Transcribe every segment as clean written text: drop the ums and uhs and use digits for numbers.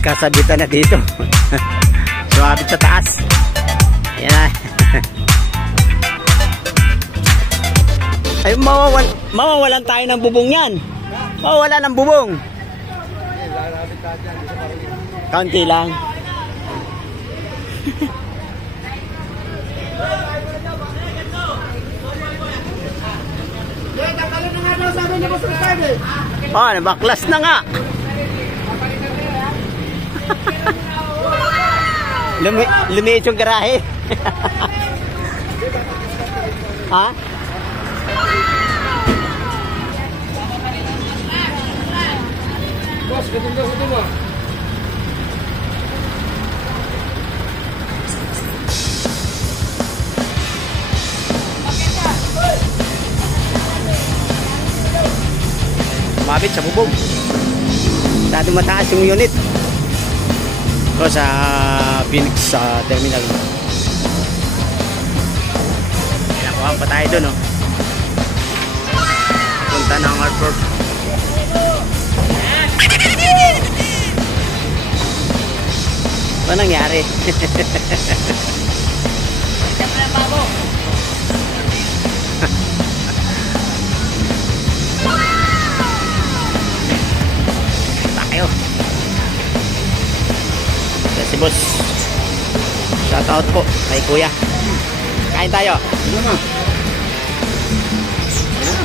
nagkasabitan na dito. Sumabit sa taas. Ayan na. Ay, mawawalan tayo ng bubong yan. Mawawala ng bubong. Kaunti lang. Oh, nabaklas na nga. Lumiit yung garahe. Ha? Boss, ganda mo. Mabit sa bubog. Dati mataas yung unit. O sa Phoenix terminal. Nakuha pa tayo dun, oh. Punta ng airport. Ano nangyari? Tayo. Si boss. Shout out po kay kuya. Kain tayo.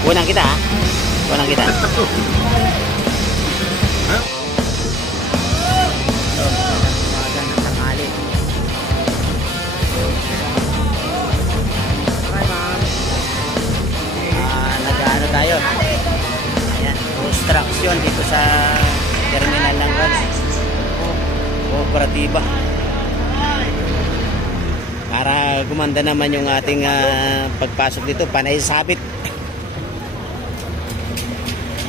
Unang kita, ha? Unang kita. Magandang tanghali. Hi, ma'am. Nag-ano tayo? Ayan, construction dito sa terminal ng Kooperatiba. Para gumanda naman yung ating pagpasok dito, panay sabit.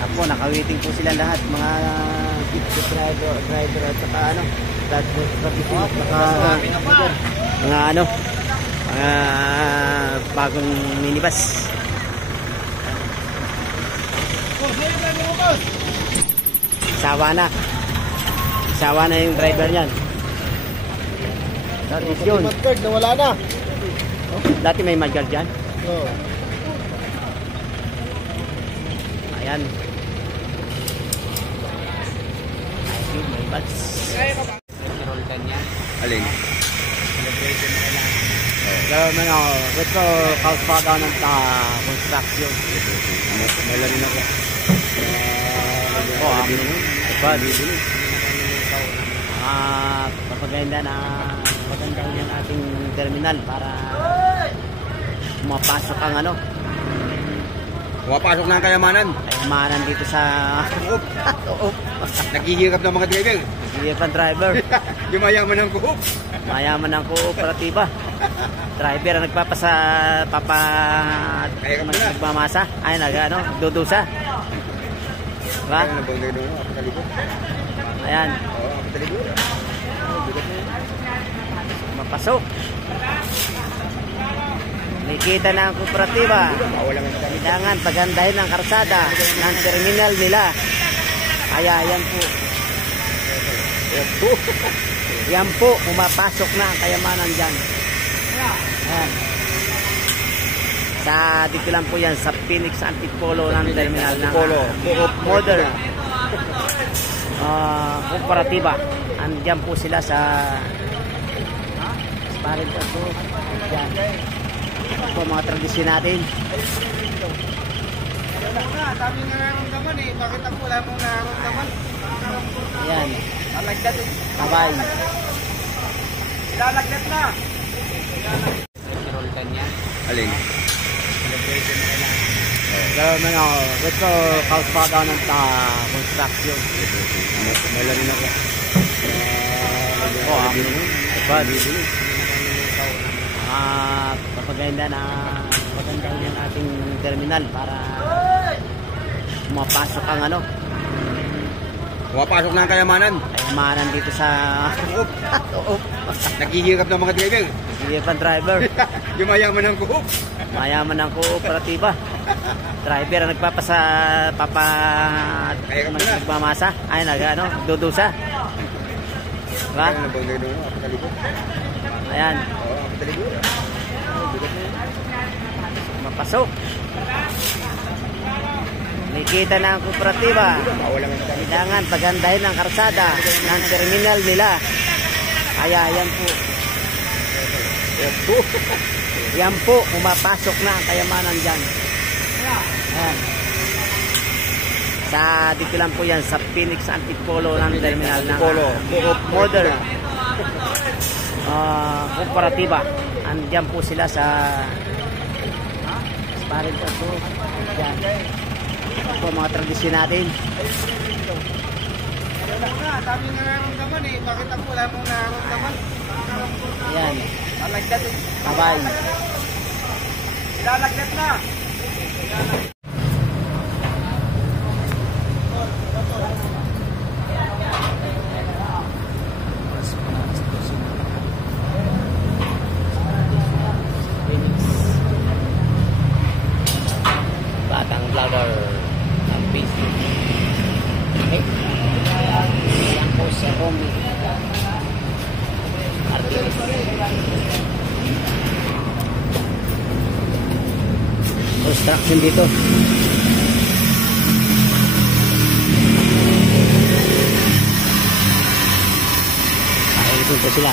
Ako, nakawiting po sila lahat, mga driver at saka ano, mga bagong minibus. Sawa na yung driver niyan. Dati yun. Nawala na. Dati may mudguard dyan. Oo. Ayan. May bats. Alin? Ito, kauspaga ng construction. Malarin ako. Papaganda na maganda yung ating terminal para mapasok ang ano. Pumapasok na ang kayamanan. Kayamanan dito sa Coop. Naghihirap ng mga driver. Naghihirap ng driver. Yung mayaman ng Coop. Mayaman ng Kooperatiba. Driver ang nagpamasa. Ay, dudusa. Diba? Ayan. Mapasok. Nakikita na ang Kooperatiba. Kailangan pagandahin ang karsada ng terminal nila. Kaya yan po. Yan po, pumapasok na ang kayamanan dyan. Ayan. Dito lang po yan sa Phoenix Antipolo ng terminal ng Modern Kooperatiba. Andiyan po sila sa Sparring po. Yan. Ito po mga tradisyon natin. Dami nararamdaman eh. Bakit ako wala mong nararamdaman? Ayan. Lalagdat eh. Kabay. Lalagdat na. Alin? Ito, kauspaga ng construction. Malarin ako. Papaganda na maganda yung ating terminal para mapasok ang ano. Pumapasok na ang kayamanan. Kayamanan dito sa Coop. Naghihirap ng mga driver. Naghihirap ng driver. Yung mayaman ng Coop. Mayaman ng Kooperatiba. Driver ang nagpamasa. Ay, dudusa. Diba? Kaya nabang gano'n ako katalikod. Ayan, Oo, ako katalikod. Bigat na yun. mapasok. Nakikita na ang kooperatiba. Mawala nga kami. Kailangan pagandahin ang karsada ng terminal nila. Kaya yan po. Yan po, pumapasok na ang kayamanan dyan. Ayan. Sa dito lang po yan, sa Phoenix Antipolo ng terminal ng modern kooperatiba. Andyan po sila sa parin po ito. Yan. Ito mga tradisyon natin. Dami na nararamdaman eh. Bakit ako wala mong nararamdaman? Yan. Lalagdat eh. Bye-bye. Lalagdat na. Batang vlogger ng Facebook. Okay. Yan po si Romy Martinez. Construction dito. Ay, ito po sila.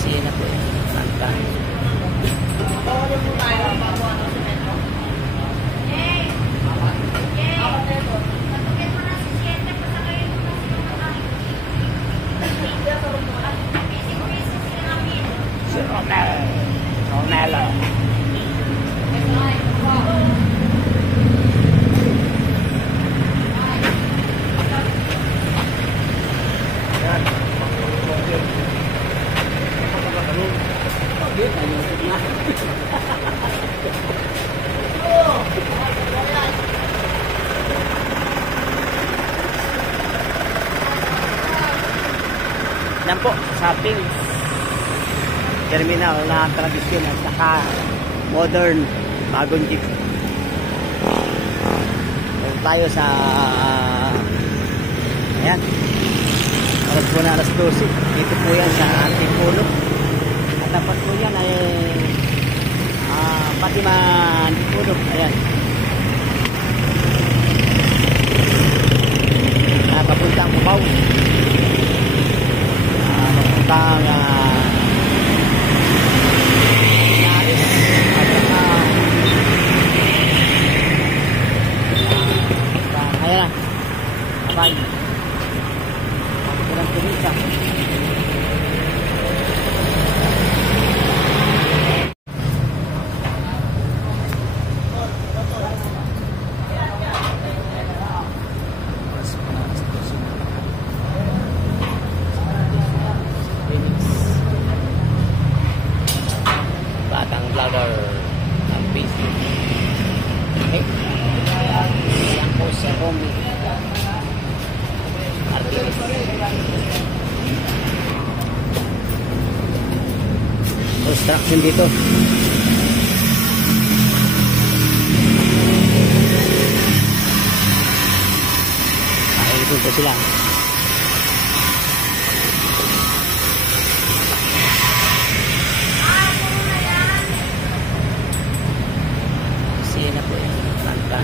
Sina po yan. Kanta. Si Ronelo. Yan po, sa Phoenix terminal na tradisyon at saka modern bagong jeep. Doon tayo sa ayan, oras po na alas 12. Dito po yan sa Antipolo. At dapat po yan ay Fatima Antipolo. Ayan, papuntang Cubao, papuntang ayan na. Abay. Kurang turista. Batang vlogger ng Facebook. Okay. Yan po si Romy Martinez. Construction dito. Ay, ito po sila. Sina po yan. Kanta.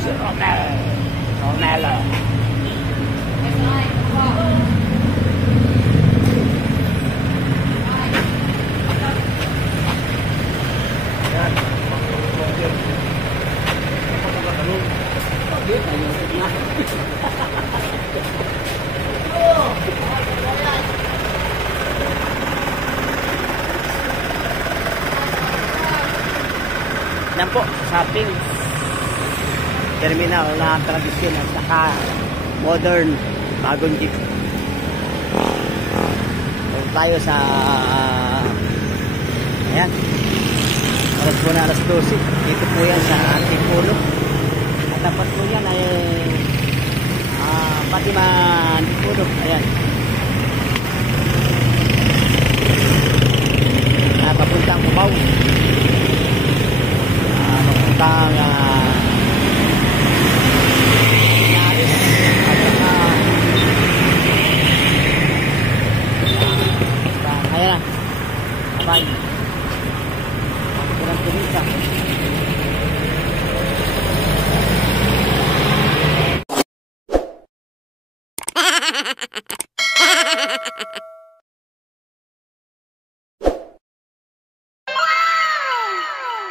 Si Ronelo. Yan po, sa Phoenix terminal na tradisyon at saka modern bagong jeep. Doon tayo sa ayan, Oras po na alas 12. Dito po yan sa Antipolo. At tapat po yan ay Fatima Antipolo. Ayan. Papuntang Cubao. Papuntang Inaris. At saka ayan na. Abay. Kurang kumita.